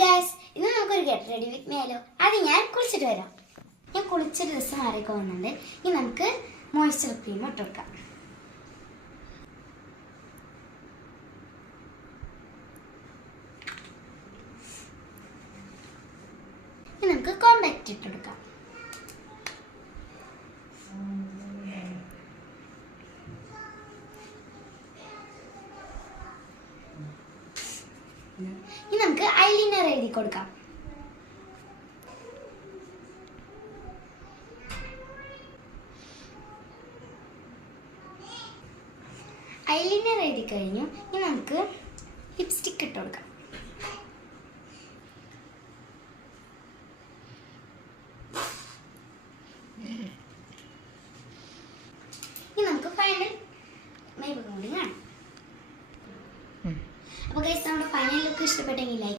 Guys, ഇന്ന് നമുക്കൊരു get ready with മേലോ. അത് ഞാൻ കുളിച്ചിട്ട് വരാം. ഞാൻ കുളിച്ച ഡ്രസ്സ് മാറിയൊക്കെ വന്നിട്ടുണ്ട്. ഇനി നമുക്ക് മോയ്സ്ചർ ക്രീം ഇട്ട് കൊടുക്കാം. ഇനി നമുക്ക് കോമ്പാക്റ്റ് ഇട്ട് കൊടുക്കാം. ഇനി നമുക്ക് ഐലൈനർ എഴുതി കൊടുക്കാം. ഐലൈനർ എഴുതി കഴിഞ്ഞു. ഇനി നമുക്ക് ലിപ്സ്റ്റിക് ഇട്ട് കൊടുക്കാം. ഇനി നമുക്ക് ഫൈനൽ മേക്കപ്പ് കൂടി കാണാം. അപ്പോൾ ഗൈസ്, നമ്മുടെ ഫൈനൽ ലുക്ക് ഇഷ്ടപ്പെട്ടെങ്കിൽ ലൈക്ക്